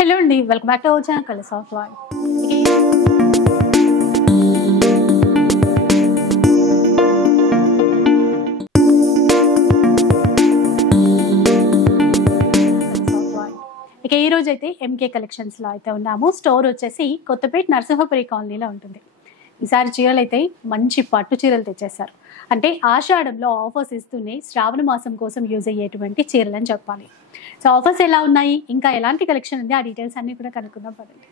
Hello అండి, welcome back to our channel colours of life. ఇక ఈ రోజు అయితే ఎంకే కలెక్షన్స్లో అయితే ఉన్నాము. స్టోర్ వచ్చేసి కొత్తపేట నరసింహపురి కాలనీలో ఉంటుంది. ఈసారి చీరలు అయితే మంచి పట్టు చీరలు తెచ్చేశారు. అంటే ఆషాఢంలో ఆఫర్స్ ఇస్తూనే శ్రావణ మాసం కోసం యూజ్ అయ్యేటువంటి చీరలు అని చెప్పాలి. సో ఆఫర్స్ ఎలా ఉన్నాయి, ఇంకా ఎలాంటి కలెక్షన్ ఉంది, ఆ డీటెయిల్స్ అన్ని కూడా కనుక్కుందాం పదండి.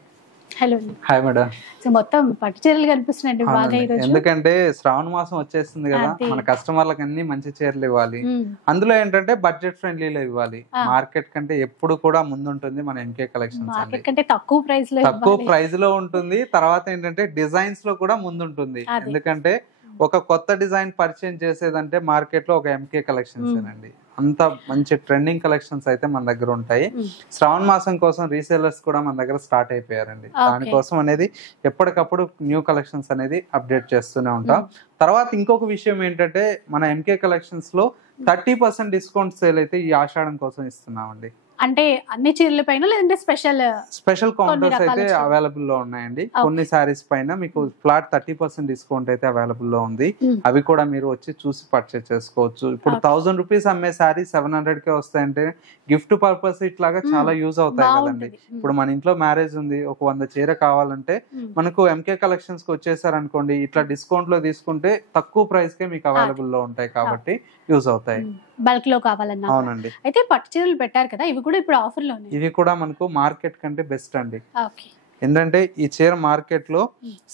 హలో అండి. Hi madam. సో మొత్తం పట్టు చీరలు కనిపిస్తున్నాయండి బాగా ఈరోజు. ఎందుకంటే శ్రావణ మాసం వచ్చేస్తుంది కదా, మన కస్టమర్లకు అన్ని మంచి చీరలు ఇవ్వాలి. అందులో ఏంటంటే బడ్జెట్ ఫ్రెండ్లీలో ఇవ్వాలి. మార్కెట్ కంటే ఎప్పుడు కూడా ముందుంటుంది మన ఎంకే కలెక్షన్స్. మార్కెట్ కంటే తక్కువ ప్రైస్ లో ఉంటుంది. తర్వాత ఏంటంటే డిజైన్స్ లో కూడా ముందుంటుంది. ఎందుకంటే ఒక కొత్త డిజైన్ పరిచయం చేసేదంటే మార్కెట్ లో ఒక ఎంకే కలెక్షన్స్ అండి. అంత మంచి ట్రెండింగ్ కలెక్షన్స్ అయితే మన దగ్గర ఉంటాయి. శ్రావణ మాసం కోసం రీసేలర్స్ కూడా మన దగ్గర స్టార్ట్ అయిపోయారండి. దానికోసం అనేది ఎప్పటికప్పుడు న్యూ కలెక్షన్స్ అనేది అప్డేట్ చేస్తూనే ఉంటాం. తర్వాత ఇంకొక విషయం ఏంటంటే మన ఎంకే కలెక్షన్స్ లో 30% డిస్కౌంట్ సేల్ అయితే ఈ ఆషాఢం కోసం ఇస్తున్నామండి. అంటే అన్ని చీరల పైన లేదంటే స్పెషల్ కౌంటర్స్ అయితే అవైలబుల్ లో ఉన్నాయండి. కొన్ని సారీస్ పైన మీకు ఫ్లాట్ 30% డిస్కౌంట్ అయితే అవైలబుల్ లో ఉంది. అవి కూడా మీరు వచ్చి చూసి పర్చేస్ చేసుకోవచ్చు. ఇప్పుడు 1000 రూపీస్ అమ్మే సారీ 700 కే వస్తాయంటే గిఫ్ట్ పర్పస్ ఇట్లాగా చాలా యూజ్ అవుతాయి కదండి. ఇప్పుడు మన ఇంట్లో మ్యారేజ్ ఉంది, ఒక 100 చీర కావాలంటే మనకు ఎంకే కలెక్షన్స్ కి వచ్చేసారనుకోండి, ఇట్లా డిస్కౌంట్ లో తీసుకుంటే తక్కువ ప్రైస్ కే మీకు అవైలబుల్ లో ఉంటాయి కాబట్టి యూజ్ అవుతాయి. బల్క్ లో కావాలన్నా. అవునండి. అయితే పట్టు చీరలు పెట్టారు కదా, ఇవి కూడా ఇప్పుడు ఆఫర్ లో ఉన్నాయి. ఇవి కూడా మనకు మార్కెట్ కంటే బెస్ట్ అండి. ఏంటంటే ఈ చీర మార్కెట్ లో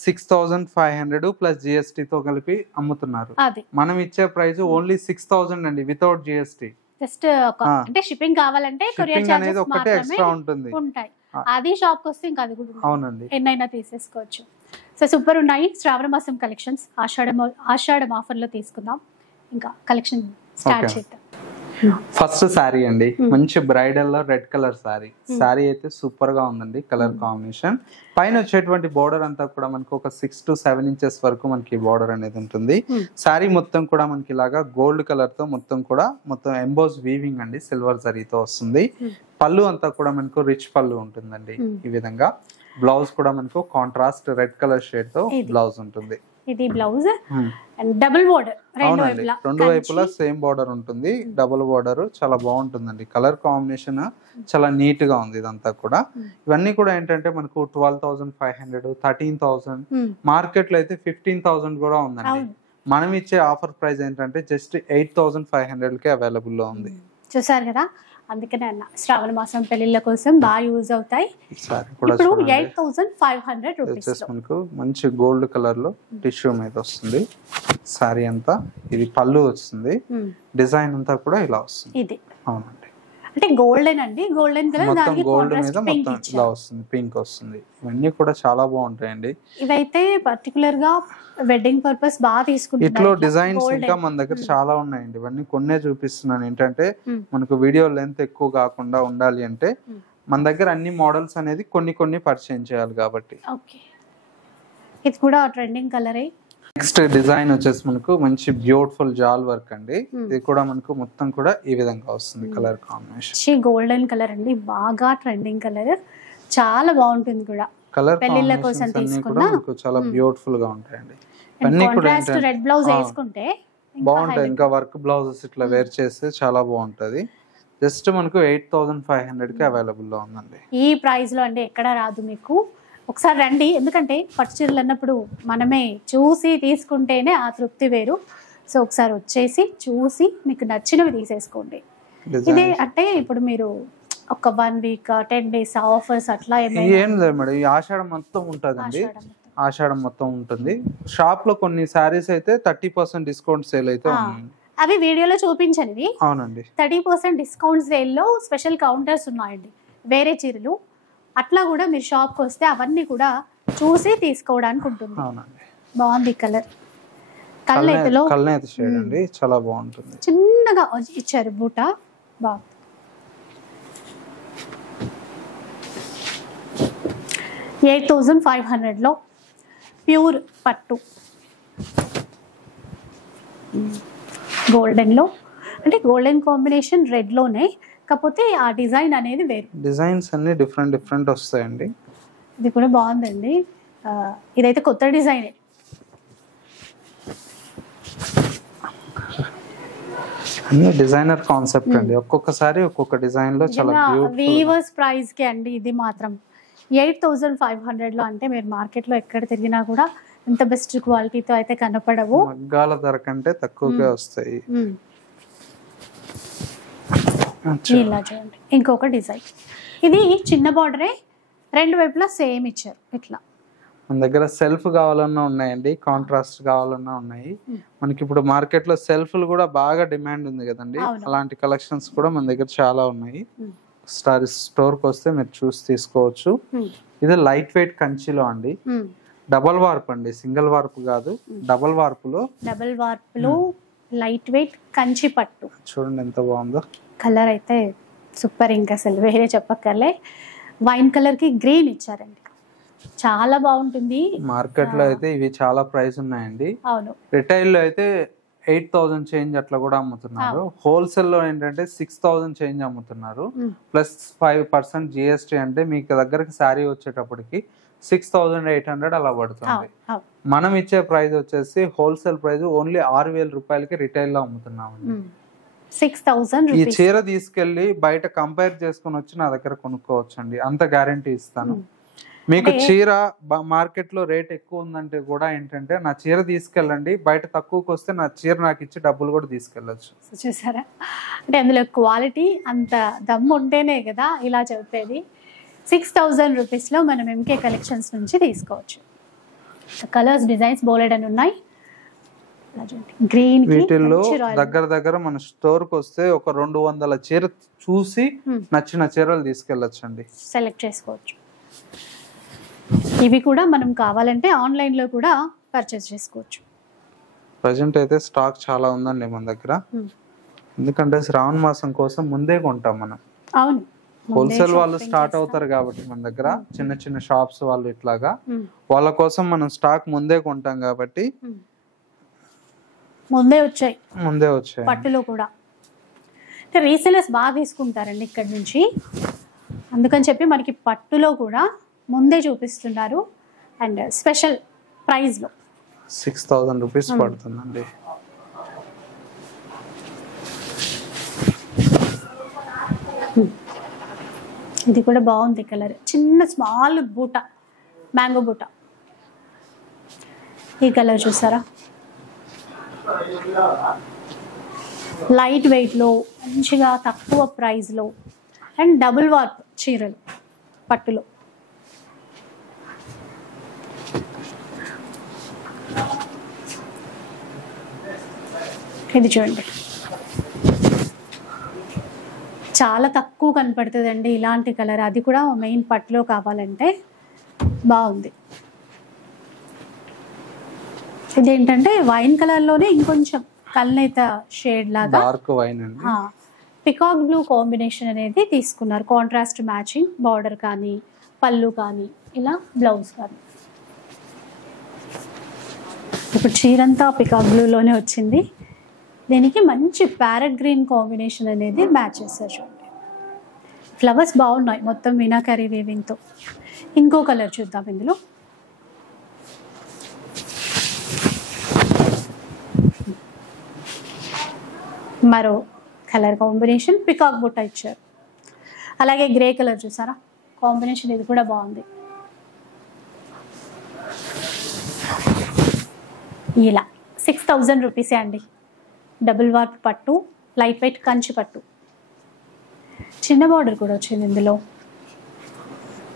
6500 ప్లస్ జిఎస్టీ తో కలిపి అమ్ముతున్నారు. మనం ఇచ్చే ప్రైస్ ఓన్లీ 6000 అండి, వితౌట్ జిఎస్టీ. జస్ట్ అంటే షిప్పింగ్ కావాలంటే కొరియర్ చార్జెస్ ఒకటే ఎక్స్ట్రా ఉంటుంది. అది షాప్ కి వస్తే ఇంకా అది కూడా అవునండి, ఎన్నైనా తీసేసుకోవచ్చు. సో సూపర్ ఉన్నాయి శ్రావణ మాసం కలెక్షన్స్. ఆషాఢం ఆఫర్ లో తీసుకుందాం. ఇంకా కలెక్షన్ స్టార్ట్ చేద్దాం. ఫస్ట్ శారీ అండి, మంచి బ్రైడల్ లో రెడ్ కలర్ శారీ. శారీ అయితే సూపర్ గా ఉందండి. కలర్ కాంబినేషన్ పైన వచ్చేటువంటి బోర్డర్ అంతా కూడా మనకు ఒక 6 to 7 ఇంచెస్ వరకు మనకి బోర్డర్ అనేది ఉంటుంది. శారీ మొత్తం కూడా మనకి ఇలాగా గోల్డ్ కలర్ తో మొత్తం ఎంబోస్ వీవింగ్ అండి, సిల్వర్ జరీతో వస్తుంది. పళ్ళు అంతా కూడా మనకు రిచ్ పళ్ళు ఉంటుందండి. ఈ విధంగా బ్లౌజ్ కూడా మనకు కాంట్రాస్ట్ రెడ్ కలర్ షేడ్ తో బ్లౌజ్ ఉంటుంది. ఇది బ్లౌజ్ అండ్ డబుల్ బోర్డర్, రెండు వైపులా సేమ్ బోర్డర్ ఉంటుంది. డబుల్ బోర్డర్ చాలా బాగుంటుందండి. కలర్ కాంబినేషన్ చాలా నీట్ గా ఉంది. ఇదంతా కూడా ఇవన్నీ కూడా ఏంటంటే మనకు 12,500, 13,000, మార్కెట్ లో అయితే 15,000 కూడా ఉందండి. మనం ఇచ్చే ఆఫర్ ప్రైస్ ఏంటంటే జస్ట్ 8,500 కే అవైలబుల్ లో ఉంది. చూసారు కదా, అందుకనే అన్న శ్రావణ మాసం పెళ్లిళ్ళ కోసం బాగా యూజ్ అవుతాయి. ఇప్పుడు 8,500 రూపీస్ మనకు మంచి గోల్డ్ కలర్ లో టిష్యూ మీద వస్తుంది. సారీ అంతా ఇది పళ్ళు వస్తుంది. డిజైన్ అంతా కూడా ఇలా వస్తుంది. ఇది అవునండి, అంటే గోల్డెన్ అండి, గోల్డెన్ కలర్, దానికి గోల్డ్ మీద మొత్తం ఇలా వస్తుంది, పింక్ వస్తుంది. ఇవన్నీ కూడా చాలా బాగుంటాయండి. ఇవైతే పర్టికులర్ గా వెడ్డింగ్ పర్పస్ బాగా తీసుకుంటారు. ఇట్లో డిజైన్స్ ఇంకా మన దగ్గర చాలా ఉన్నాయండి. ఇవన్నీ కొన్నే చూపిస్తున్నాను. ఏంటంటే మనకు వీడియో లెంత్ ఎక్కువ కాకుండా ఉండాలి అంటే మన దగ్గర అన్ని మోడల్స్ అనేది కొన్ని పరిచయం చేయాలి కాబట్టి. ఇది కూడా ట్రెండింగ్ కలరే. నెక్స్ట్ డిజైన్ వచ్చేసి మనకు మంచి బ్యూటిఫుల్ జాల్ వర్క్ అండి. ఇది కూడా మనకు మొత్తం కూడా ఈ విధంగా వస్తుంది. కలర్ కాంబినేషన్ గోల్డెన్ కలర్ అండి, బాగా ట్రెండింగ్ కలర్, చాలా బాగుంటుంది కూడా. కలర్ కాంబినేషన్స్ అన్ని కూడా మనకు చాలా బ్యూటిఫుల్ గా ఉంటాయండి. అన్ని కూడా రెడ్ బ్లౌజ్ వేసుకుంటే బాగుంటాయి. ఇంకా వర్క్ బ్లౌజెస్ ఇట్లా వేర్ చేస్తే చాలా బాగుంటది. జస్ట్ మనకు 8,500 కి అవైలబుల్ లో ఉందండి. ఈ ప్రైస్ లో అంటే ఎక్కడ రాదు మీకు. ఒకసారి రండి, ఎందుకంటే పట్టు చీరలు అన్నప్పుడు మనమే చూసి తీసుకుంటేనే ఆ తృప్తి వేరు. సో ఒకసారి వచ్చేసి చూసి మీకు నచ్చినవి తీసేసుకోండి. ఇదే అంటే ఇప్పుడు మీరు ఒక 1 week 10 days ఆఫర్స్ అట్లా ఏం లేదు మేడం. ఈ ఆషాఢం మొత్తం ఉంటుందండి. ఆషాఢం మొత్తం ఉంటుంది. షాప్ లో కొన్ని సారీస్ అయితే 30% డిస్కౌంట్ సేల్ అయితే ఉన్నాయి. అవి వీడియోలో చూపించనివి. అవునండి, 30% డిస్కౌంట్ సేల్ లో స్పెషల్ కౌంటర్స్ ఉన్నాయండి. వేరే చీరలు అట్లా కూడా మీరు షాప్కి వస్తే అవన్నీ కూడా చూసి తీసుకోవడానికి ఉంటుంది. బాగుంది కలర్. కల్నేత షేడ్ అండి, చాలా బాగుంటుంది. చిన్నగా ఇచ్చారు బూట, బాగుంది. 8,500 లో ప్యూర్ పట్టు గోల్డెన్ లో, అంటే గోల్డెన్ కాంబినేషన్ రెడ్ లోనే కాకపోతే ఆ డిజైన్ అనేది వేరు. డిజైన్స్ అన్ని డిఫరెంట్ వస్తాయండి. ఇది కూడా బాగుందండి. ఇదైతే కొత్త డిజైనే. అన్ని డిజైనర్ కాన్సెప్ట్ అండి. ఒక్కొక్కసారి ఒక్కొక్క డిజైన్ లో చాలా బ్యూటిఫుల్. వీవర్స్ ప్రైస్ కి అండి ఇది మాత్రం 8,500 లో. అంటే మీరు మార్కెట్ లో ఎక్కడ తిరిగినా కూడా ఇంత బెస్ట్ క్వాలిటీతో అయితే కనపడవు. మగ్గాల ధర కంటే తక్కువగా వస్తాయి. ఇలా చూడండి ఇంకొక డిజైన్. ఇది చిన్న బార్డరే, రెండు వైపులా సేమ్ ఇచ్చారు. ఇట్లా మన దగ్గర సెల్ఫ్ కావాలన్నా ఉన్నాయండి, కాంట్రాస్ట్ కావాలన్నా ఉన్నాయి. మనకి ఇప్పుడు మార్కెట్ లో సెల్ఫ్లు కూడా బాగా డిమాండ్ ఉంది కదండి. అలాంటి కలెక్షన్స్ కూడా మన దగ్గర చాలా ఉన్నాయి. స్టోర్ కి వస్తే మీరు చూసి తీసుకోవచ్చు. ఇది లైట్ వెయిట్ కంచిలో అండి. డబల్ వార్ప్ అండి, సింగిల్ వార్ప్ కాదు, డబల్ వార్ప్ లో లైట్ వెయిట్ కంచి పట్టు. చూడండి ఎంత బాగుందో. కలర్ అయితే సూపర్, ఇంకా అసలు వేరే చెప్పక్కర్లే. వైన్ కలర్ కి గ్రీన్ ఇచ్చారండి, చాలా బాగుంటుంది. మార్కెట్ లో అయితే ఇవి చాలా ప్రైస్ ఉన్నాయండి. అవును, రిటైల్ లో అయితే 8,000 చేంజ్ అట్లా కూడా అమ్ముతున్నారు. హోల్సేల్ లో ఏంటంటే 6,000 చేంజ్ అమ్ముతున్నారు. ప్లస్ 5% GST అంటే మీకు దగ్గరకు శారీ వచ్చేటప్పటికి 6,800 అలా పడుతుంది. మనం ఇచ్చే ప్రైస్ వచ్చేసి హోల్సేల్ ప్రైస్ ఓన్లీ 6,000 రూపాయలకి రిటైల్ లో అమ్ముతున్నాము. 6,000. ఈ చీర తీసుకెళ్లి బయట కంపేర్ చేసుకుని వచ్చి నా దగ్గర కొనుక్కోవచ్చు అండి, అంత గ్యారంటీ ఇస్తాను. మీకు చీర మార్కెట్ లో రేట్ ఎక్కువ ఉందంటే కూడా ఏంటంటే నా చీర తీసుకెళ్ళండి, బయట తక్కువకి వస్తే నా చీర నాకు ఇచ్చి డబ్బులు కూడా తీసుకెళ్ళచ్చు. చూసారా, అంటే అందులో క్వాలిటీ అంత దమ్ము ఉంటేనే కదా ఇలా చెప్పేది. 6,000 రూపీస్లో మనం ఎంకే కలెక్షన్స్ నుంచి తీసుకోవచ్చు. కలర్స్ డిజైన్స్ బోలెడ్ అని ఉన్నాయి. గ్రీన్ వీటిల్లో దగ్గర మన స్టోర్ కి వస్తే ఒక 200 చీర చూసి నచ్చిన చీరలు తీసుకెళ్ళొచ్చండి, సెలెక్ట్ చేసుకోవచ్చు. ఇవి కూడా మనం కావాలంటే ఆన్లైన్ లో కూడా పర్చేస్ చేసుకోవచ్చు. ప్రజెంట్ అయితే స్టాక్ చాలా ఉందండి మన దగ్గర, ఎందుకంటే శ్రావణ మాసం కోసం ముందే కొంటాం మనం. అవును, హోల్సేల్ వాళ్ళు స్టార్ట్ అవుతారు కాబట్టి మన దగ్గర చిన్న షాప్స్ వాళ్ళు ఇట్లాగా వాళ్ళ కోసం మనం స్టాక్ ముందే కొంటాం కాబట్టి ముందే వచ్చాయి. పట్టులో కూడా రీసెలర్స్ బాగా తీసుకుంటారండి ఇక్కడ నుంచి, అందుకని చెప్పి మనకి పట్టులో కూడా ముందే చూపిస్తున్నారు. అండ్ స్పెషల్ ప్రైస్ లో 6,000 రూపీస్ పడుతుందండి. ఇది కూడా బాగుంది కలర్, చిన్న స్మాల్ బూట, మ్యాంగో బూట. ఈ కలర్ చూసారా, లైట్ వెయిట్ లో మంచిగా తక్కువ ప్రైస్ లో అండ్ డబుల్ వార్ప్ చీరలు పట్టులో. ఇది చూడండి, చాలా తక్కువ కనపడుతుందండి ఇలాంటి కలర్, అది కూడా మెయిన్ పట్టులో కావాలంటే. బాగుంది. ఇదేంటంటే వైన్ కలర్ లోనే ఇంకొంచెం కల్నేత షేడ్ లాగా డార్క్ వైన్ అండి. పికాక్ బ్లూ కాంబినేషన్ అనేది తీసుకున్నారు. కాంట్రాస్ట్ మ్యాచింగ్ బార్డర్ కానీ, పళ్ళు కానీ, ఇలా బ్లౌజ్ కానీ. ఇప్పుడు చీరంతా పికాక్ బ్లూలోనే వచ్చింది. దీనికి మంచి ప్యారెట్ గ్రీన్ కాంబినేషన్ అనేది మ్యాచ్ చేస్తారు. చూడండి, ఫ్లవర్స్ బాగున్నాయి, మొత్తం మీనాకరీ వీవింగ్తో. ఇంకో కలర్ చూద్దాం. ఇందులో మరో కలర్ కాంబినేషన్, పికాక్ బుట్ట ఇచ్చారు. అలాగే గ్రే కలర్ చూసారా కాంబినేషన్, ఇది కూడా బాగుంది. ఇలా 6,000 రూపీసే అండి. డబుల్ వార్ప్ పట్టు, లైట్ వెయిట్ కంచి పట్టు. చిన్న బార్డర్ కూడా వచ్చింది ఇందులో.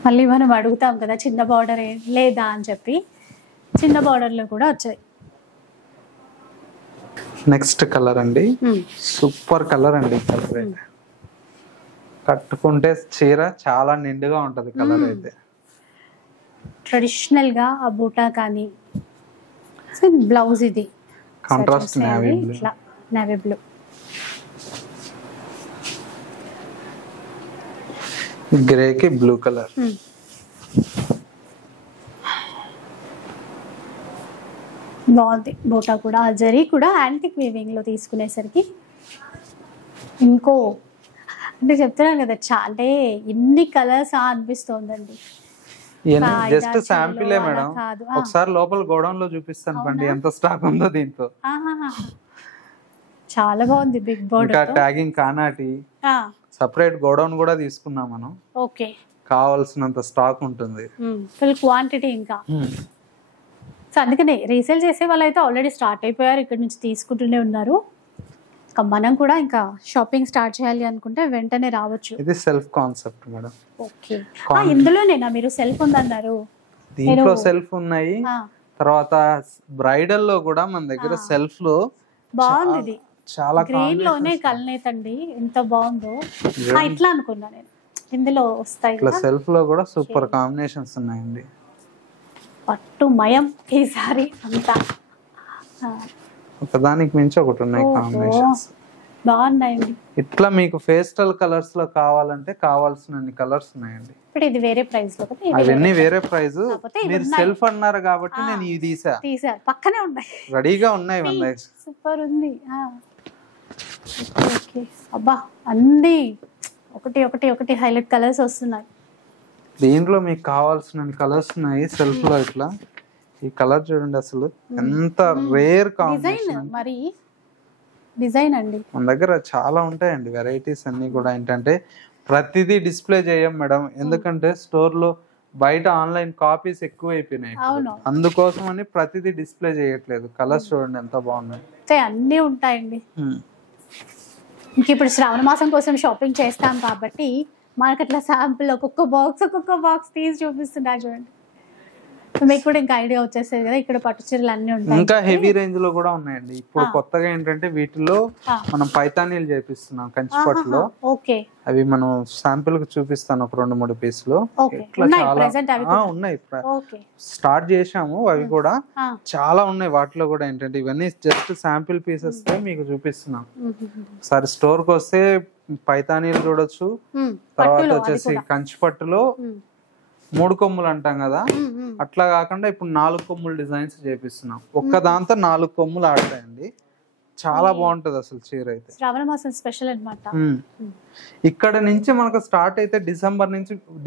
మళ్ళీ మనం అడుగుతాం కదా చిన్న బార్డర్ లేదా అని చెప్పి, చిన్న బార్డర్లో కూడా వచ్చాయి. నెక్స్ట్ కలర్ అండి, సూపర్ కలర్ అండి. కలర్ అయితే కట్టుకుంటే చీర చాలా నిండుగా ఉంటది. కలర్ అయితే ట్రెడిషనల్ గా ఆ బూటా కానీ, బ్లౌజ్ ఇది కాంట్రాస్ట్ నేవీ బ్లూ. గ్రే కి బ్లూ కలర్. బాగుంది. బూటా కూడా, జరీ కూడా యాంటిక్ వీవింగ్ లో తీసుకునేసరికి ఇంకో అంటే చెప్తున్నాను కదా అంటే ఎన్ని కలర్స్ అనిపిస్తోందండి. జస్ట్ శాంపిలే మేడం. కాదు. ఒకసారి లోపల గోడౌన్ లో చూపిస్తాను పండి ఎంత స్టాక్ ఉందో దీంతో. చాలా బాగుంది బిగ్ బోర్డర్. ఇంకా ట్యాగింగ్ కానాటి సెపరేట్ గోడౌన్ కూడా తీసుకున్నాం మనం. ఓకే, కావాల్సినంత స్టాక్ ఉంటుంది, ఫుల్ క్వాంటిటీ. ఇంకా సో అందుకనే రీసేల్ చేసే వాళ్ళు అయితే ఆల్రెడీ స్టార్ట్ అయిపోయారు, ఇక్కడ నుంచి తీసుకుంటూనే ఉన్నారు. మనం కూడా ఇంకా షాపింగ్ స్టార్ట్ చేయాలి అనుకుంటే వెంటనే రావచ్చు. ఇది సెల్ఫ్ కాన్సెప్ట్ మేడం. ఓకే, ఇందులోనేనా మీరు సెల్ఫ్ ఉందన్నారు? దీంట్లో సెల్ఫ్ ఉన్నాయి. తర్వాత బ్రైడల్ లో కూడా మన దగ్గర సెల్ఫ్ లో బాగుంది. ఇది చాలా గ్రీన్ లోనే కలనేతండి, ఎంత బాగుందో. ఇట్లా అనుకున్నా నేను, ఇందులో వస్తాయి ఇట్లా సెల్ఫ్ లో కూడా సూపర్ కాంబినేషన్స్ ఉన్నాయండి. పట్టు మయం ఈసారి అంతా ఒకదానికి మించి ఒకటి ఉన్నాయి కాంబినేషన్స్, బాగున్నాయండి. ఇట్లా మీకు పేస్టల్ కలర్స్ లో కావాలంటే కావాల్సిన కలర్స్ ఉన్నాయండి. ఇప్పుడు ఇది వేరే ప్రైస్ లో కదా, అవన్నీ వేరే ప్రైస్. మీరు సెల్ఫ్ అన్నారు కాబట్టి నేను ఇవి తీసారు, పక్కనే ఉన్నాయి, రెడీగా ఉన్నాయి మన దగ్గర. సూపర్ ఉంది. ఓకే, అబ్బా అన్ని ఒకటి ఒకటి ఒకటి హైలైట్ కలర్స్ వస్తున్నాయి. దీంట్లో మీకు కావాల్సిన కలర్స్ ఉన్నాయి సెల్ఫ్ లో. ఇట్లా ఈ కలర్ చూడండి, అసలు ఎంత రేర్ కాంబినేషన్. మరి డిజైన్ అండి మన దగ్గర చాలా ఉంటాయండి వెరైటీస్ అన్ని కూడా. ఏంటంటే ప్రతిదీ డిస్ప్లే చేయం మేడం, ఎందుకంటే స్టోర్ లో బయట ఆన్లైన్ కాపీస్ ఎక్కువ అయిపోయినాయి, అందుకోసం అని ప్రతిదీ డిస్ప్లే చేయట్లేదు. కలర్స్ చూడండి ఎంత బాగున్నాయి, అన్ని ఉంటాయండి. ఇంక ఇప్పుడు శ్రావణ మాసం కోసం షాపింగ్ చేస్తాం కాబట్టి మనకి అట్లా శాంపుల్ ఒక్కొక్క బాక్స్ తీసి చూపిస్తున్నారు చూడండి. మీకు కూడా ఇంకా ఐడియా వచ్చేస్తుంది కదా, ఇక్కడ పట్టు చీరలు అన్ని ఉంటాయి. ఇంకా హెవీ రేంజ్ లో కూడా ఉన్నాయండి. ఇప్పుడు కొత్తగా ఏంటంటే వీటిలో మనం పైతానీలు చేపిస్తున్నాం కంచిపట్టులో. ఓకే, అవి మనం శాంపుల్ కి చూపిస్తాను ఒక 2-3 పీసులు. ఉన్నాయి, స్టార్ట్ చేసాము. అవి కూడా చాలా ఉన్నాయి. వాటిలో కూడా ఏంటంటే ఇవన్నీ జస్ట్ శాంపిల్ పీసెస్ మీకు చూపిస్తున్నాం. ఒకసారి స్టోర్ కి వస్తే పైతానీలు చూడొచ్చు. తర్వాత వచ్చేసి కంచిపట్టులో 3 కొమ్ములు అంటాం కదా, అట్లా కాకుండా ఇప్పుడు 4 కొమ్ములు డిజైన్స్ చేపిస్తున్నాం. ఒక్క దాంతో 4 కొమ్ములు ఆడతాయండి. చాలా బాగుంటది అసలు చీర అయితే. శ్రావణ మాసం స్పెషల్ అన్నమాట. ఇక్కడ నుంచి మనకు స్టార్ట్ అయితే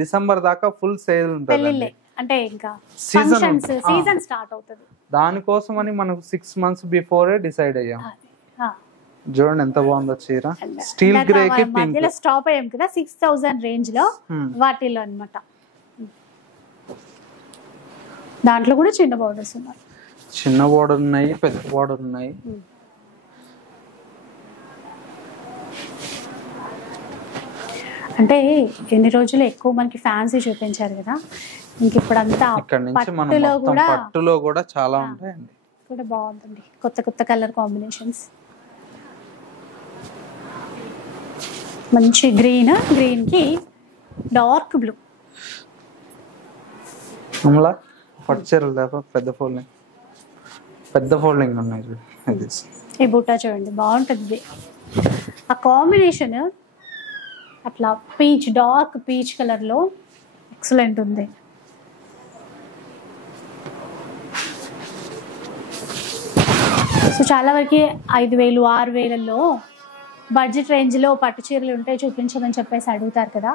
డిసెంబర్ దాకా ఫుల్ సేల్ ఉంటుంది. అంటే ఇంకా సీజన్ స్టార్ట్ అవుతుంది. దానికోసం అని మనకు 6 months బిఫోరే డిసైడ్ అయ్యాం. చూడండి ఎంత బాగుందో చీర. స్టీల్ గ్రే కి పింక్ స్టాప్ అయ్యాం కదా 6000 రేంజ్ లో, వాటిలో అన్నమాట. దాంట్లో కూడా చిన్న బోర్డర్స్ ఉన్నాయి, చిన్న బోర్డర్ ఉన్నాయి, పెద్ద బోర్డర్ ఉన్నాయి. అంటే ఎన్ని రోజులు ఎక్కువ మనకి ఫ్యాన్సీ చూపించారు కదా, ఇంక ఇప్పుడు అంతా ఇక్కడ నుంచి మనం పట్టులో కూడా చాలా ఉంటాయండి. కూడా బాగుందండి, కొత్త కలర్ కాంబినేషన్స్. మంచి గ్రీన్ కి డార్క్ బ్లూ. పట్టు చీరలు దాకా పెద్ద ఫోల్డింగ్ ఉన్నాయి చూడండి. ఈ బుట్ట చూడండి బాగుంటుంది, ఆ కాంబినేషన్ అట్లా డార్క్ పీచ్ కలర్ లో ఎక్సలెంట్ ఉంది. సో చాలా వరకు 5000 6000లో బడ్జెట్ రేంజ్ లో పట్టు చీరలు ఉంటే చూపించమని చెప్పేసి అడుగుతారు కదా.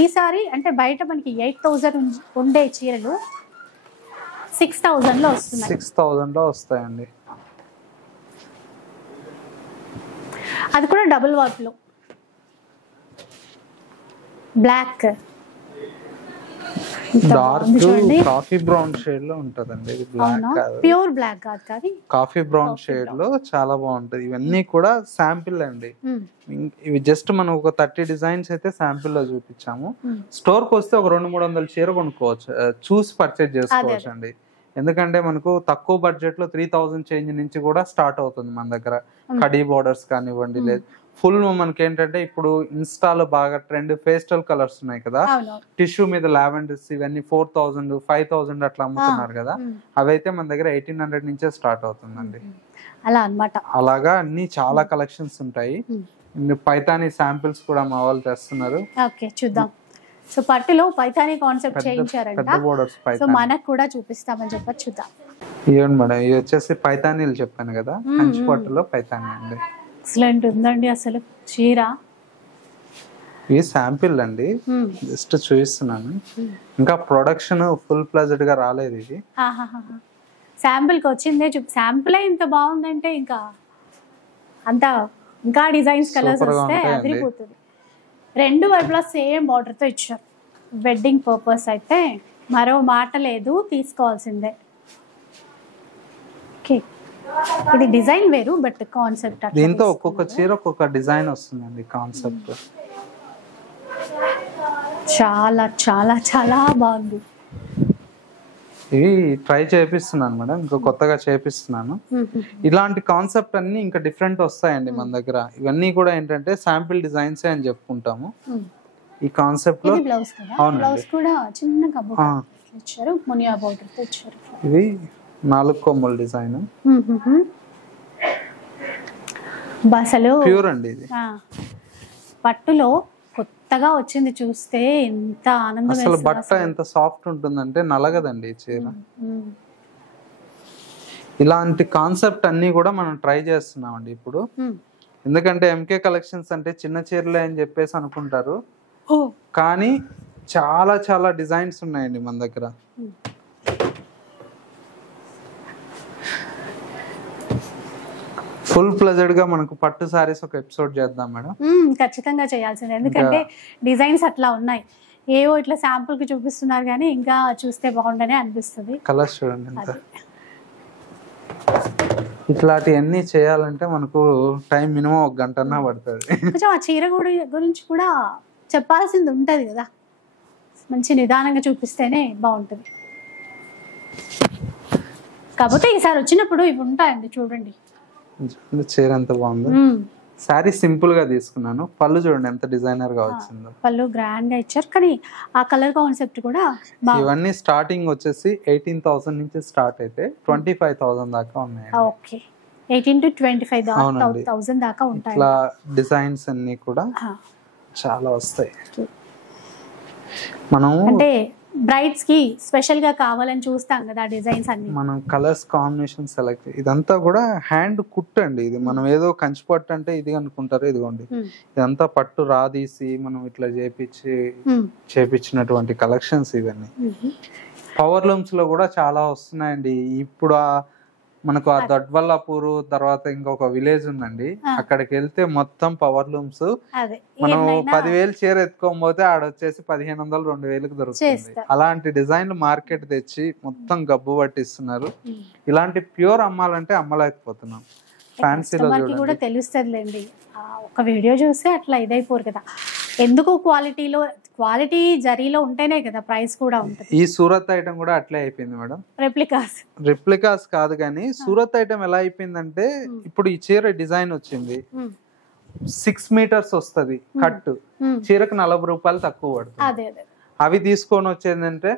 ఈసారి అంటే బయట మనకి 8000 ఉండే చీరలు 6000లో వస్తున్నాయి. 6000లో వస్తాయండి. అది కూడా డబుల్ వర్క్ లో black dark coffee brown shade లో ఉంటదండి. ఇది బ్లాక్ కాదు, ప్యూర్ బ్లాక్ కాదు కాదు, కాఫీ బ్రౌన్ షేడ్ లో చాలా బాగుంటది. ఇవన్నీ కూడా శాంపిల్ అండి. ఇవి జస్ట్ మనం ఒక 30 డిజైన్స్ అయితే శాంపిల్ లో చూపించాము. స్టోర్ కి వస్తే ఒక 200-300 చీర కొనుక్కోవచ్చు, చూసి పర్చేజ్ చేసుకోవచ్చు అండి. ఎందుకంటే మనకు తక్కువ బడ్జెట్ లో 3000 చేంజ్ నుంచి కూడా స్టార్ట్ అవుతుంది మన దగ్గర. కడీ బోర్డర్స్ కానివ్వండి, లేదు ఫుల్ మనకి ఏంటంటే ఇప్పుడు ఇన్స్టాలో బాగా ట్రెండ్ పేస్టల్ కలర్స్ ఉన్నాయి కదా, టిష్యూ మీద లావెండర్స్, ఇవన్నీ 4000 5000 అట్లా అమ్ముతున్నారు కదా, అవైతే మన దగ్గర 1800 నుంచే స్టార్ట్ అవుతుందండి. అలా అన్నమాట. అలాగా అన్ని చాలా కలెక్షన్స్ ఉంటాయి. పైతానీ శాంపిల్స్ కూడా మా వాళ్ళు తెస్తున్నారు. ఓకే చూద్దాం. సో పట్టులో పైతానీ కాన్సెప్ట్ చేయించారంట, సో మనకు కూడా చూపిస్తామని చెప్పి చూద్దాం. ఇవ్వండి మేడం, ఇది వచ్చేసి పైతానీలు చెప్పాను కదా, కంచి పట్టులో పైతానీ అండి. ఎక్సలెంట్ ఉందండి అసలు చీర. ఇది శాంపిల్ అండి, జస్ట్ చూపిస్తున్నాను. ఇంకా ప్రొడక్షన్ ఫుల్ ప్లెజ్డ్ గా రాలేదు ఇది. శాంపిల్ కి వచ్చిందే శాంపిల్ ఇంత బాగుందంటే ఇంకా అంత ఇంకా డిజైన్స్ కలర్స్ వస్తే అదిరిపోతుంది. రెండు వైపులా సేమ్ బార్డర్ తో ఇచ్చారు. వెడ్డింగ్ పర్పస్ అయితే మరో మాట లేదు, తీసుకోవాల్సిందే. ఓకే, ఇది డిజైన్ వేరు బట్ కాన్సెప్ట్ దీంతో ఒక్కొక్క చీర ఒక్కొక్క డిజైన్ వస్తుందండి. కాన్సెప్ట్ చాలా చాలా చాలా బాగుంది. ఇవి ట్రై చేపిస్తున్నాను మేడం, ఇంకా కొత్తగా చేపిస్తున్నాను. ఇలాంటి కాన్సెప్ట్ అన్ని ఇంకా డిఫరెంట్ వస్తాయండి మన దగ్గర. ఇవన్నీ కూడా ఏంటంటే శాంపిల్ డిజైన్స్ అని చెప్పుకుంటాము. ఈ కాన్సెప్ట్ లో బ్లౌజ్ కూడా చిన్నగా ఇచ్చారు, మునియా బోర్డర్ తో ఇచ్చారు. ఇది 4 కొమ్మల డిజైన్, అసలు ప్యూర్ అండి. ఇది పట్టులో కొత్తగా వచ్చింది, చూస్తే ఎంత ఆనందం. అసలు బట్ట ఎంత సాఫ్ట్ ఉంటుందంటే నలగదండి ఈ చీర. ఇలాంటి కాన్సెప్ట్ అన్ని కూడా మనం ట్రై చేస్తున్నామండి ఇప్పుడు. ఎందుకంటే ఎంకే కలెక్షన్స్ అంటే చిన్న చీరలే అని చెప్పేసి అనుకుంటారు, కానీ చాలా చాలా డిజైన్స్ ఉన్నాయండి మన దగ్గర. ఫుల్ ప్లెజర్డ్ గా మనకు పట్టు సారీస్ ఒక ఎపిసోడ్ చేద్దాం మేడం. ఖచ్చితంగా చేయాల్సిందే, ఎందుకంటే డిజైన్స్ అట్లా ఉన్నాయి. ఏవో ఇట్లా శాంపుల్ కి చూపిస్తున్నారు కానీ ఇంకా చూస్తే బాగుండనే అనిపిస్తుంది. కలర్స్ చూడండి ఎంత. ఇట్లాంటివన్నీ చేయాలంటే మనకు టైం మినిమం 1 గంటన్నా పడుతుంది. కొంచెం ఆ చీర గురించి కూడా చెప్పాల్సింది ఉంటది కదా, మంచి నిదానంగా చూపిస్తేనే బాగుంటుంది. కాకపోతే ఈసారి వచ్చినప్పుడు ఇవి ఉంటాయండి, చూడండి. చీర ఎంత బాగుంది. సారీ సింపుల్ గా తీసుకున్నాను. పళ్ళు చూడండి ఎంత డిజైనర్ గా వచ్చిందో. పళ్ళు గ్రాండ్ గా ఇచ్చారు, కానీ ఆ కలర్ కాన్సెప్ట్ కూడా ఇవన్నీ స్టార్టింగ్ వచ్చేసి 18,000 నుంచి స్టార్ట్ అయితే 25,000 దాకా ఉన్నాయి. ఓకే, 18 to 25,000 దాకా ఉంటాయి. ఇట్లా డిజైన్స్ అన్ని కూడా చాలా వస్తాయి. మనం అంటే బ్రైడ్స్ కి స్పెషల్ గా కావాలని చూస్తాం కదా డిజైన్స్ అన్ని. మనం కలర్స్ కాంబినేషన్ సెలెక్ట్, ఇదంతా కూడా హ్యాండ్ కుట్ అండి. ఇది మనం ఏదో కంచి పట్టు అంటే ఇది అనుకుంటారు, ఇదిగోండి ఇదంతా పట్టు రాదీసి మనం ఇట్లా చేపించినటువంటి కలెక్షన్స్ ఇవన్నీ. పవర్ లూమ్స్ లో కూడా చాలా వస్తున్నాయండి ఇప్పుడు. మనకు ఆ దొడ్వల్లాపూర్ తర్వాత ఇంకొక విలేజ్ ఉందండి, అక్కడికి వెళ్తే మొత్తం పవర్ లూమ్స్. మనం 10,000 చీర ఎత్తుకోకపోతే ఆడొచ్చేసి 1,500 2,000కి దొరుకుతుంది. అలాంటి డిజైన్లు మార్కెట్ తెచ్చి మొత్తం గబ్బు పట్టిస్తున్నారు. ఇలాంటి ప్యూర్ అమ్మాలంటే అమ్మలేకపోతున్నాం. ఫ్యాన్సీలో కూడా తెలుస్తుందిలేండి, ఒక వీడియో చూస్తే అట్లా ఇదైపోరు కదా. ఎందుకు క్వాలిటీ జరీలో ఉంటేనే కదా ప్రైస్ కూడా ఉంటుంది. ఈ సూరత్ ఐటమ్ కూడా అట్లే అయిపోయింది మేడం. రెప్లికాస్ కాదు కానీ సూరత్ ఐటమ్ ఎలా అయిపోయిందంటే, ఇప్పుడు ఈ చీర డిజైన్ వచ్చింది 6 మీటర్స్ వస్తుంది కట్, చీరకు 40 రూపాయలు తక్కువ పడుతుంది. అవి తీసుకొని వచ్చేదంటే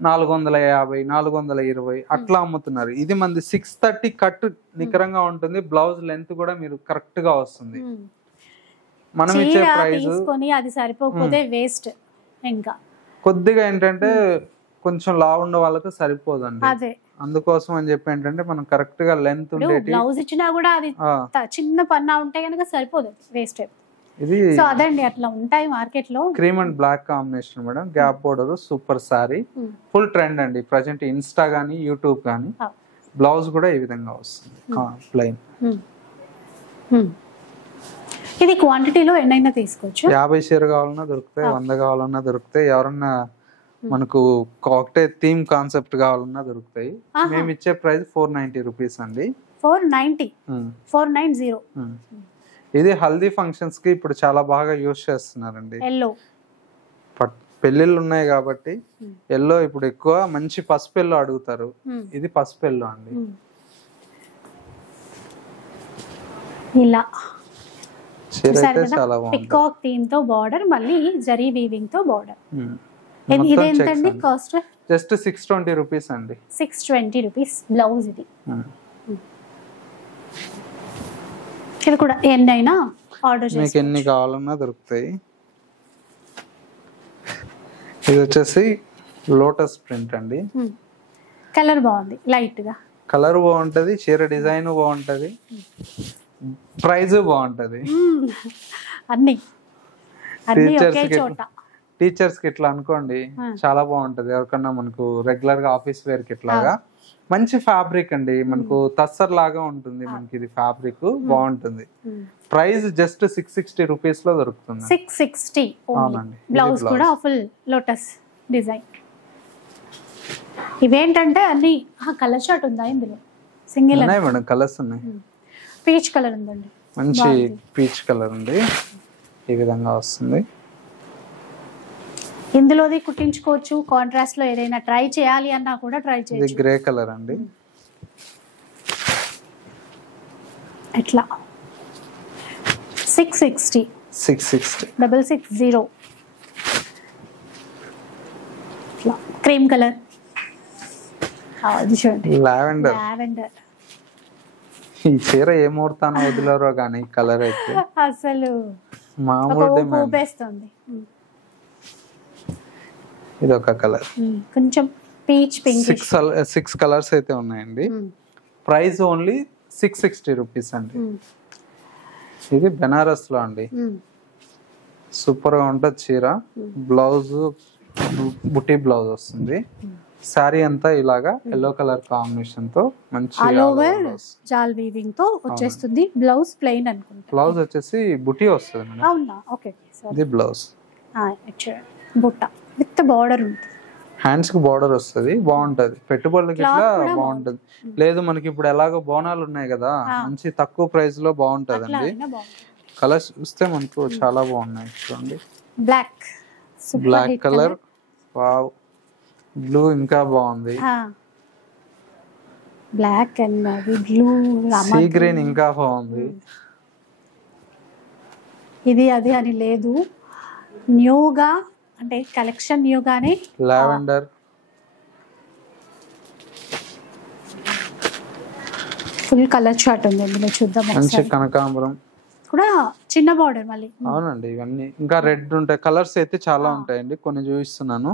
450 420 అట్లా అమ్ముతున్నారు. ఇది మంది 630 కట్ నికరంగా ఉంటుంది. బ్లౌజ్ లెంత్ కూడా మీరు కరెక్ట్ గా వస్తుంది. మనం ఇచ్చే ప్రైస్ అది సరిపోకపోతే వేస్ట్. ఇంకా కొద్దిగా ఏంటంటే కొంచెం లావు ఉన్న వాళ్ళకి సరిపోదండి, అందుకోసం అని చెప్పి ఏంటంటే మనం కరెక్ట్ గా లెంత్ ఉండేది. బ్లౌజ్ ఇచ్చినా కూడా అది చిన్న పన్నా ఉంటే కనుక సరిపోదు, వేస్ట్. ఇది సో అదండి, అట్లా ఉంటాయి మార్కెట్ లో. Cream and black combination madam, gap border, super saree, full trend అండి ప్రజెంట్ ఇన్స్టా గానీ యూట్యూబ్ గానీ. బ్లౌజ్ కూడా ఈ విధంగా వస్తుంది ప్లెయిన్. ఇది క్వాంటిటీలో ఎన్నైనా తీసుకోవచ్చు. 50 చీర కావాలన్నా దొరుకుతాయి, 100 కావాలన్నా దొరుకుతాయి. ఎవరన్నా మనకు కాక్టైల్ థీమ్ కాన్సెప్ట్ కావాలన్నా దొరుకుతాయి. మేము ఇచ్చే ప్రైస్ 490 రూపీస్ అండి. 490. ఇది హల్దీ ఫంక్షన్స్ కి ఇప్పుడు చాలా బాగా యూజ్ చేస్తున్నారండి. పెళ్లిళ్ళు ఉన్నాయి కాబట్టి ఎల్లో ఇప్పుడు ఎక్కువ మంచి పసుపు ఎల్లో అడుగుతారు. ఇది పసుపు ఎల్లో అండి. ఇలా చాలా పికాక్ థీమ్ తో బార్డర్, మళ్ళీ జరీ వీవింగ్ తో బార్డర్. ఇదేంటండి కాస్ట్? జస్ట్ 620 రూపీస్ అండి. 620 రూపీస్ బ్లౌజ్. ఇది కూడా ఎన్నైనా ఆర్డర్ చేసుకోవచ్చు, మీకు ఎన్ని కావాలన్నా దొరుకుతాయి. ఇది వచ్చేసి లోటస్ ప్రింట్ అండి. కలర్ బాగుంది, లైట్ గా కలర్ బాగుంటది, చీర డిజైన్ బాగుంటది, ప్రైజ్ బాగుంటది, అన్ని అన్ని Teachers ఒకే కి చోట. టీచర్స్ కి ఇట్లా అనుకోండి చాలా బాగుంటది. ఎవరికన్నా మనకు రెగ్యులర్ గా ఆఫీస్ వేర్ కి ఇట్లాగా మంచి ఫ్యాబ్రిక్ అండి, మనకు తస్సర్ లాగా ఉంటుంది మనకి. ఇది ఫ్యాబ్రిక్ బాగుంటుంది. ప్రైస్ జస్ట్ 660 రూపీస్ లో దొరుకుతుంది. 660 అవునండి. బ్లౌజ్ కూడా ఫుల్ లోటస్ డిజైన్. ఇవేంటంటే అన్ని కలర్ షార్ట్ ఉందా ఇందులో? సింగిల్ ఉన్నాయి మేడం, కలర్స్ ఉన్నాయి. పీచ్ కలర్ ఉందండి, మంచి పీచ్ కలర్ ఉంది. ఈ విధంగా వస్తుంది. ఇందులోది కుట్టించుకోవచ్చు. కాంట్రాస్ట్ లో ఏదైనా ట్రై చేయాలి అన్నా కూడా ట్రై ఇది చేయొచ్చు. గ్రే కలర్ అండి. ఎట్లా 660 660 ఇట్లా క్రీమ్ కలర్. అది చూడండి లావెండర్. లావెండర్. ఈ చీర ఏ ముహూర్తాన వదిలేరో కానీ కలర్ అయితే అసలు మామూలు డిమాండ్. ఊపేస్తుంది. ఇది ఒక కలర్. కొంచెం పీచ్ పింక్. 6 కలర్స్ అయితే ఉన్నాయండి. ప్రైస్ ఓన్లీ 660 రూపీస్ అండి. ఇది బెనారస్ లో అండి, సూపర్ గా ఉంటుంది చీర. బ్లౌజ్ బుటీ బ్లౌజ్ వస్తుంది. సారీ అంతా ఇలాగా ఎల్లో కలర్ కాంబినేషన్ తో మంచి ఆల్ ఓవర్ జాల్ వీవింగ్ తో వచ్చేస్తుంది. బ్లౌజ్ ప్లెయిన్ అనుకుంటా. బ్లౌజ్ వచ్చేసి బుటీ వస్తుంది మేడం. అవునా? ఓకే. ఇది బ్లౌజ్. బుట్ట విత్ బార్డర్ ఉంటుంది. హ్యాండ్స్ కి బార్డర్ వస్తుంది, బాగుంటది. పెట్టుబడులకి ఇట్లా బాగుంటది. లేదు మనకి ఇప్పుడు ఎలాగో బోనాలు ఉన్నాయి కదా, మంచి తక్కువ ప్రైస్ లో బాగుంటదండి. కలర్స్ చూస్తే మనకు చాలా బాగున్నాయి. చూడండి బ్లాక్ కలర్, వావ్. బ్లూ ఇంకా బాగుంది. Black and blue, sea green ఇంకా బాగుంది. ఇది అది అని లేదు, న్యూగా అంటే కలెక్షన్ న్యూగానే. లావెండర్, ఫుల్ కలర్ చార్ట్ ఉంది ఇందులో, చూద్దాం. మంచి కనకాంబరం కూడా చిన్న బార్డర్ మళ్ళీ. అవునండి, ఇవన్నీ ఇంకా రెడ్ ఉంటాయి. కలర్స్ అయితే చాలా ఉంటాయండి, కొన్ని చూపిస్తున్నాను.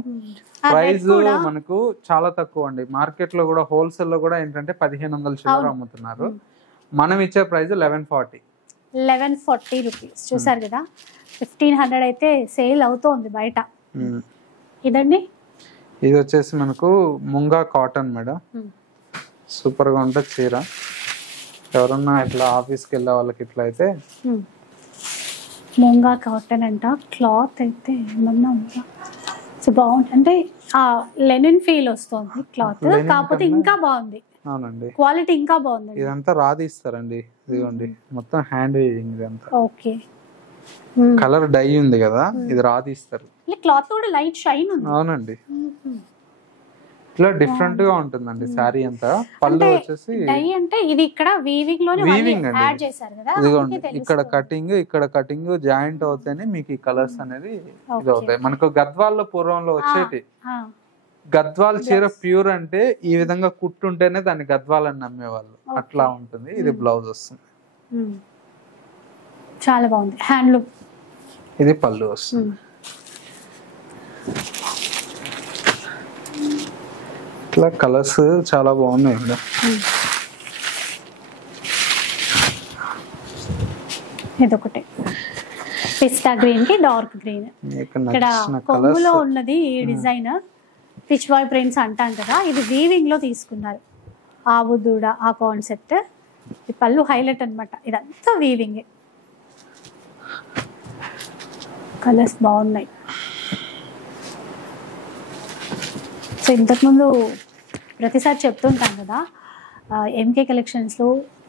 ప్రైస్ మనకు చాలా తక్కువ అండి. మార్కెట్ లో కూడా హోల్సేల్ లో కూడా ఏంటంటే 1500 చిల్లర అమ్ముతున్నారు. మనం ఇచ్చే ప్రైస్ 1140 రూపీస్. చూసారు కదా, 1500 అయితే సేల్ అవుతోంది బయట. ఇదండి, ఇది వచ్చేసి మనకు ముంగా కాటన్ మేడం. సూపర్ గా ఉంటుంది చీర. ఎవరన్నా ఇట్లా ఆఫీస్కి వెళ్ళే వాళ్ళకి ఇట్లా అయితే ముంగా కాటన్ అంట. క్లాత్ అయితే ఏమన్నా ఉందా? సో బాగుంటుంది, అంటే ఆ లెనిన్ ఫీల్ వస్తుంది క్లాత్, కాకపోతే ఇంకా బాగుంది. అవునండి, క్వాలిటీ ఇంకా బాగుంది. ఇదంతా రాదిస్తారండి, ఇదిగోండి మొత్తం హ్యాండ్ వీవింగ్ ఇదంతా. ఓకే. కలర్ డై ఉంది కదా, ఇది రాదిస్తారు. క్లాత్ కూడా లైట్ షైన్ ఉంది. అవునండి, ఇట్లా డిఫరెంట్ గా ఉంటుందండి సారీ అంతా. పళ్ళు వచ్చేసి డై అంటే ఇది ఇక్కడ వీవింగ్ లోనే యాడ్ చేశారు కదా, ఇదిగోండి ఇక్కడ కటింగ్ జాయింట్ అవుతేనే మీకు ఈ కలర్స్ అనేది ఇది అవుతాయి. మనకు గద్వాల్లో పూర్వంలో వచ్చేటి గద్వాల్ చీర ప్యూర్ అంటే ఈ విధంగా కుట్టుంటేనే దాన్ని గద్వాల్ అని నమ్మేవాళ్ళు. అట్లా ఉంటుంది. ఇది బ్లౌజ్ వస్తుంది, చాలా బాగుంది. హ్యాండ్లూమ్. ఇది పళ్ళు వస్తుంది. ఇట్లా కలర్స్ చాలా బాగున్నాయి మేడం. ఇదొకటి పిస్తా గ్రీన్ కి డార్క్ గ్రీన్. ఇక్కడ కొంగులో ఉన్నది ఈ డిజైన్ పిచ్ బాయ్ ప్రింట్స్ అంటాం కదా, ఇది వీవింగ్ లో తీసుకున్నారు. ఆవు దూడ ఆ కాన్సెప్ట్. ఈ పళ్ళు హైలైట్ అనమాట. ఇదంతా వీవింగ్. కలర్స్ బాగున్నాయి. సో ఇంతకుముందు ప్రతిసారి చెప్తుంటాం కదా, ఎంకే కలెక్షన్స్లో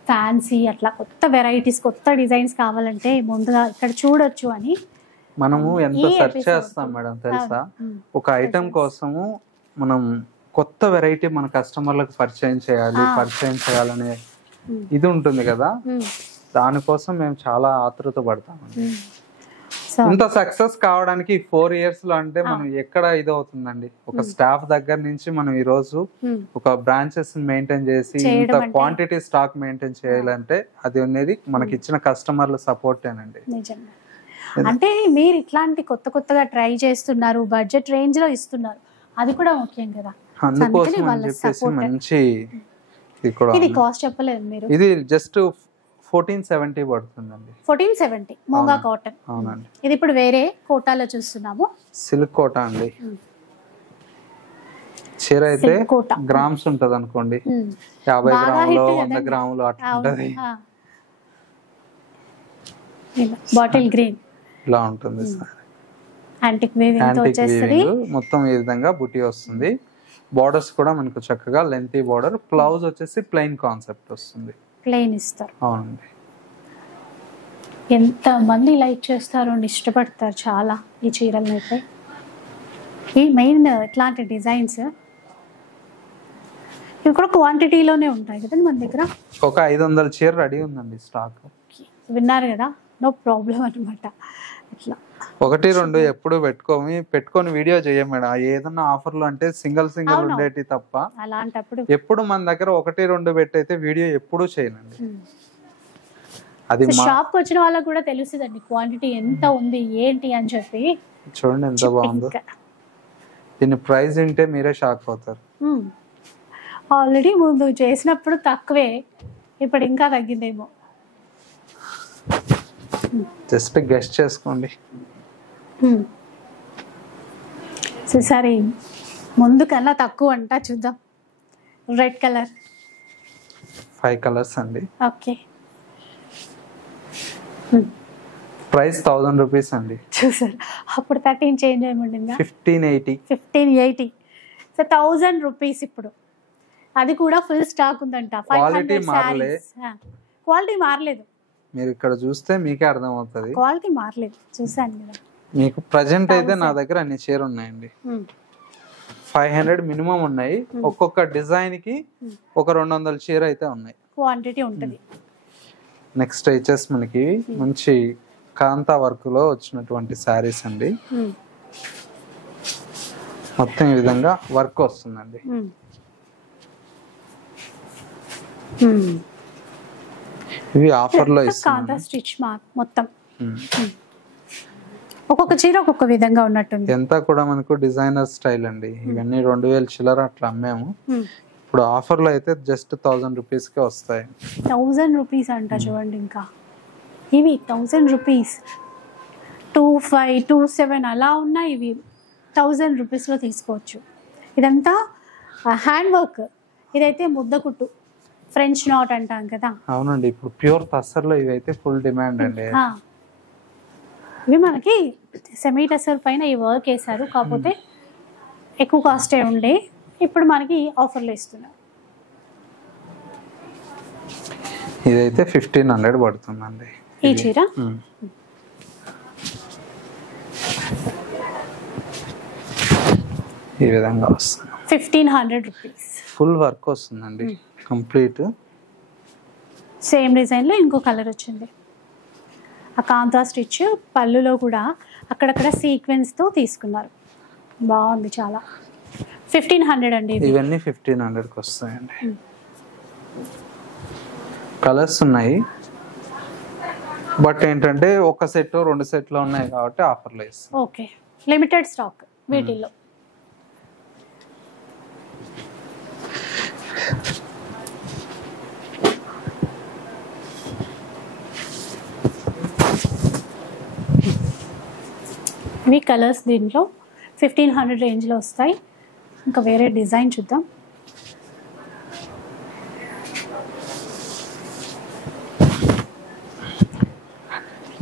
ఫ్యాన్సీ అట్లా కొత్త వెరైటీస్, కొత్త డిజైన్స్ కావాలంటే ముందుగా ఇక్కడ చూడొచ్చు అని. మనము ఎంత సెర్చ్ చేస్తాం మేడం తెలుసా? ఒక ఐటమ్ కోసము మనం కొత్త వెరైటీ మన కస్టమర్లకు పరిచయం చేయాలనే ఇది ఉంటుంది కదా, దానికోసం మేము చాలా ఆతృత పడతామండి. ఇంత సక్సెస్ కావడానికి 4 years లో అంటే మనం ఎక్కడ ఇదవుతుందండి. ఒక స్టాఫ్ దగ్గర నుంచి మనం ఈ రోజు ఒక బ్రాంచెస్ మెయింటైన్ చేసి ఇంత క్వాంటిటీ స్టాక్ మెయింటైన్ చేయాలంటే అది అనేది మనకి ఇచ్చిన కస్టమర్ల సపోర్టేనండి. అంటే మీరు ఇట్లాంటి కొత్తగా ట్రై చేస్తున్నారు, బడ్జెట్ రేంజ్ లో ఇస్తున్నారు, అది కూడా ముఖ్యం కదా. అందుకోసం అని చెప్పేసి మంచి ఇది కాస్ట్ చెప్పలేదు మీరు. ఇది జస్ట్ 1470 పడుతుందండి. 1470 మోగా కాటన్. అవునండి. ఇది ఇప్పుడు వేరే కోటాలో చూస్తున్నాము, సిల్క్ కోట అండి. చీర అయితే గ్రామ్స్ ఉంటది అనుకోండి, 50 గ్రాములు 100 గ్రాములు అట్లా ఉంటది. బాటిల్ గ్రీన్ ఇలా ఉంటుంది సార్. యాంటిక్ వీవింగ్ తో వచ్చేస్తది. మొత్తం ఈ విధంగా బుటీ వస్తుంది. బోర్డర్స్ కూడా మనకు చక్కగా లెంతీ బోర్డర్. బ్లౌజ్ వచ్చేసి ప్లెయిన్ కాన్సెప్ట్ వస్తుంది, ప్లెయిన్ ఇస్తారు. అవునండి. ఎంత మంది లైక్ చేస్తారు అండ్ ఇష్టపడతారు చాలా ఈ చీరలను అయితే. ఈ మెయిన్ ఇట్లాంటి డిజైన్స్ ఇవి కూడా క్వాంటిటీలోనే ఉంటాయి కదండి మన దగ్గర. ఒక 500 చీర రెడీ ఉందండి స్టాక్. విన్నారు కదా, నో ప్రాబ్లం అనమాట. ఇట్లా 1-2 ఎప్పుడు పెట్టుకొని వీడియో చేయం మేడం. ఏదన్నా ఆఫర్లు అంటే సింగిల్ ఉండేటి తప్ప అలాంటప్పుడు ఎప్పుడు మన దగ్గర 1-2 పెట్టి అయితే వీడియో ఎప్పుడు చేయనండి. అది షాప్ వచ్చిన వాళ్ళకి కూడా తెలుస్తుందండి క్వాంటిటీ ఎంత ఉంది ఏంటి అని చెప్పి. చూడండి ఎంత బాగుందో. దీని ప్రైస్ వింటే మీరే షాక్ అవుతారు. ఆల్రెడీ ముందు చేసినప్పుడు తక్కువే, ఇప్పుడు ఇంకా తగ్గిందేమో. జస్ట్ గెస్ట్ చేసుకోండి. సరే ముందు కన్నా తక్కువ అంట, చూద్దాం. రెడ్ కలర్ 5 కలర్స్ అండి. ఓకే, ప్రైస్ 1000 రూపీస్ అండి. చూసారు, అప్పుడు 13 చేంజ్ అయ్యిందా? 1580. సో 1000 రూపీస్ ఇప్పుడు. అది కూడా ఫుల్ స్టాక్ ఉందంట. క్వాలిటీ మారలే, క్వాలిటీ మారలేదు. మీరు ఇక్కడ చూస్తే మీకే అర్థం అవుతుంది. క్వాలిటీ మారలేదు, చూసాను కదా మీకు. ప్రజెంట్ అయితే నా దగ్గర అన్ని చీర ఉన్నాయండి. 500 మినిమం ఉన్నాయి. ఒక్కొక్క డిజైన్ కి ఒక 200 చీర అయితే ఉన్నాయి. క్వాంటిటీ ఉంటుంది. నెక్స్ట్ వచ్చేసి మనకి మంచి కాంతా వర్క్ లో వచ్చినటువంటి శారీస్ అండి. మొత్తం ఈ విధంగా వర్క్ వస్తుందండి. ఇవి ఆఫర్ లో కాంతా స్టిచ్ మొత్తం ఒక్కొక్క చీర ఒక్కొక్క విధంగా ఉన్నట్టుంది. ఎంత కూడా మనకు డిజైనర్ స్టైల్ అండి. ఇవన్నీ 2000 చిల్లర అట్లా అమ్మాము. ఇప్పుడు ఆఫర్ లో అయితే జస్ట్ 1000 రూపీస్ కే వస్తాయి. 1000 రూపీస్ అంట చూడండి. ఇంకా ఇవి 1000 రూపీస్, 25, 27 అలా ఉన్నాయి. ఇవి 1000 రూపీస్ లో తీసుకోవచ్చు. ఇదంతా హ్యాండ్ వర్క్. ఇదైతే ముద్ద కుట్టు, ఫ్రెంచ్ నాట్ అంటాం కదా. అవునండి, ఇప్పుడు ప్యూర్ టస్సర్ లో ఇవైతే ఫుల్ డిమాండ్ అండి. ఇవి మనకి సెమీ టస్సర్ పైన ఈ వర్క్ వేసారు, కాకపోతే ఎక్కువ కాస్టే ఉండే. ఇప్పుడు మనకి ఆఫర్లో ఇస్తున్నారు. ఇదైతే 1500 పడుతుందండి ఈ చీర. ఈ విధంగా వస్తుంది. 1500 రూపీస్. ఫుల్ వర్క్ వస్తుందండి, కంప్లీట్. సేమ్ డిజైన్ లో ఇంకో కలర్ వచ్చింది. ఆ కాంతా స్టిచ్ పళ్ళులో కూడా అక్కడక్కడ సీక్వెన్స్ తో తీసుకున్నారు. బాగుంది చాలా. 1500 అండి. ఇవన్నీ 1500కి వస్తాయండి. కలర్స్ ఉన్నాయి, బట్ ఏంటంటే ఒక సెట్ 2 సెట్లు ఉన్నాయి కాబట్టి ఆఫర్లో ఇస్తాం. ఓకే, లిమిటెడ్ స్టాక్ వీటిల్లో. ఇవి కలర్స్ దీంట్లో 1500 రేంజ్లో వస్తాయి. ఇంకా వేరే డిజైన్ చూద్దాం.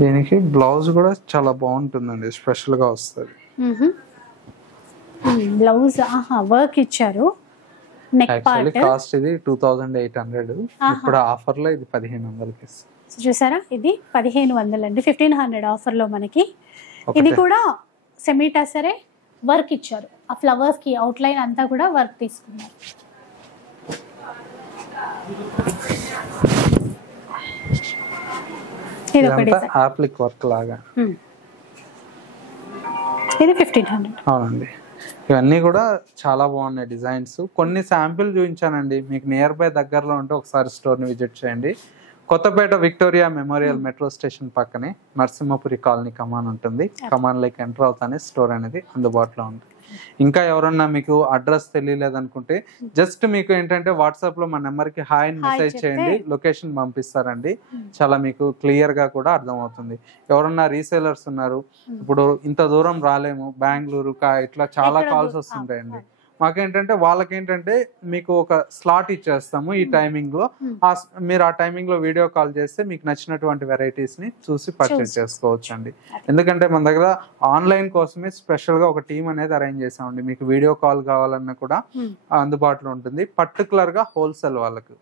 దీనికి బ్లౌజ్ కూడా చాలా బాగుంటుందండి, స్పెషల్గా వస్తుంది. బ్లౌజ్ వర్క్ ఇచ్చారు. నెక్ పార్ట్ కాస్ట్ ఇది 2800. ఇప్పుడు ఆఫర్ లో ఇది 1500కి ఇస్తుంది. చూసారా, ఇది 1500 అండి. 1500 ఆఫర్ లో మనకి. ఇది కూడా సెమీ టసరే వర్క్ ఇచ్చారు. ఆ ఫ్లవర్స్ కి అవుట్ లైన్ అంతా కూడా వర్క్ తీసుకున్నారు. ఇది ఒక డిజైన్, ఆప్లిక్ వర్క్ లాగా. ఇది 1500. అవునండి, ఇవన్నీ కూడా చాలా బాగున్నాయి డిజైన్స్. కొన్ని శాంపిల్ చూపించానండి మీకు. నియర్ బై దగ్గరలో ఉంటే ఒకసారి స్టోర్ని విజిట్ చేయండి. Kothapeta Victoria Memorial metro station పక్కనే నరసింహపురి కాలనీ కమాన్ ఉంటుంది. కమాన్ లైక్ ఎంటర్ అవుతానే స్టోర్ అనేది అందుబాటులో ఉంటుంది. ఇంకా ఎవరన్నా మీకు అడ్రస్ తెలియలేదనుకుంటే జస్ట్ మీకు ఏంటంటే వాట్సాప్ లో మా నెంబర్ కి హాయ్ అని మెసేజ్ చేయండి, లొకేషన్ పంపిస్తారండి. చాలా మీకు క్లియర్ గా కూడా అర్థమవుతుంది. ఎవరన్నా రీసేలర్స్ ఉన్నారు, ఇప్పుడు ఇంత దూరం రాలేము, బెంగళూరు ఇట్లా చాలా కాల్స్ వస్తుంటాయండి. మాకేంటంటే వాళ్ళకేంటంటే మీకు ఒక స్లాట్ ఇచ్చేస్తాము ఈ టైమింగ్ లో, మీరు ఆ టైమింగ్ లో వీడియో కాల్ చేస్తే మీకు నచ్చినటువంటి వెరైటీస్ ని చూసి పర్చేస్ చేసుకోవచ్చు అండి. ఎందుకంటే మన దగ్గర ఆన్లైన్ కోసమే స్పెషల్ గా ఒక టీం అనేది అరేంజ్ చేసామండి. మీకు వీడియో కాల్ కావాలన్నా కూడా అందుబాటులో ఉంటుంది, పర్టికులర్ గా హోల్సేల్ వాళ్ళకి.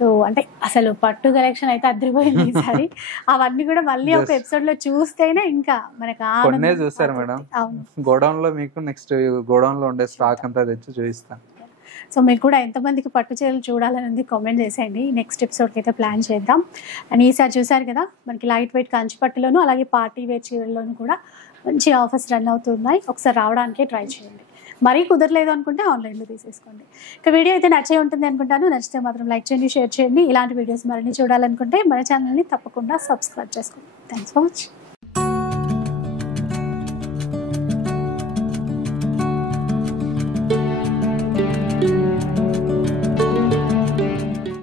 సో అంటే అసలు పట్టు కలెక్షన్ అయితే అదిరిపోయింది ఈసారి. అవన్నీ కూడా మళ్ళీ ఒక ఎపిసోడ్ లో చూస్తేనే ఇంకా మనకు కొన్నే చూసారు మేడం. గోడౌన్ లో మీకు నెక్స్ట్ గోడౌన్ లో ఉండే స్టాక్ అంతా తెచ్చి చూపిస్తాను. సో మీకు కూడా ఎంతమందికి పట్టు చీరలు చూడాలని ఉంది కామెంట్ చేసేయండి. నెక్స్ట్ ఎపిసోడ్కి అయితే ప్లాన్ చేద్దాం. అండ్ ఈసారి చూసారు కదా మనకి లైట్ వెయిట్ కంచి పట్టులోను అలాగే పార్టీ వేర్ చీరల్లోనూ కూడా మంచి ఆఫర్స్ రన్ అవుతున్నాయి. ఒకసారి రావడానికి ట్రై చేయండి. మరీ కుదరలేదు అనుకుంటే ఆన్లైన్లో తీసేసుకోండి. ఇక వీడియో అయితే నచ్చే ఉంటుంది అనుకుంటాను. నచ్చితే మాత్రం లైక్ చేయండి, షేర్ చేయండి. ఇలాంటి వీడియోస్ మరిన్ని చూడాలనుకుంటే మన ఛానల్ని తప్పకుండా సబ్స్క్రైబ్ చేసుకోండి. Thanks for watching.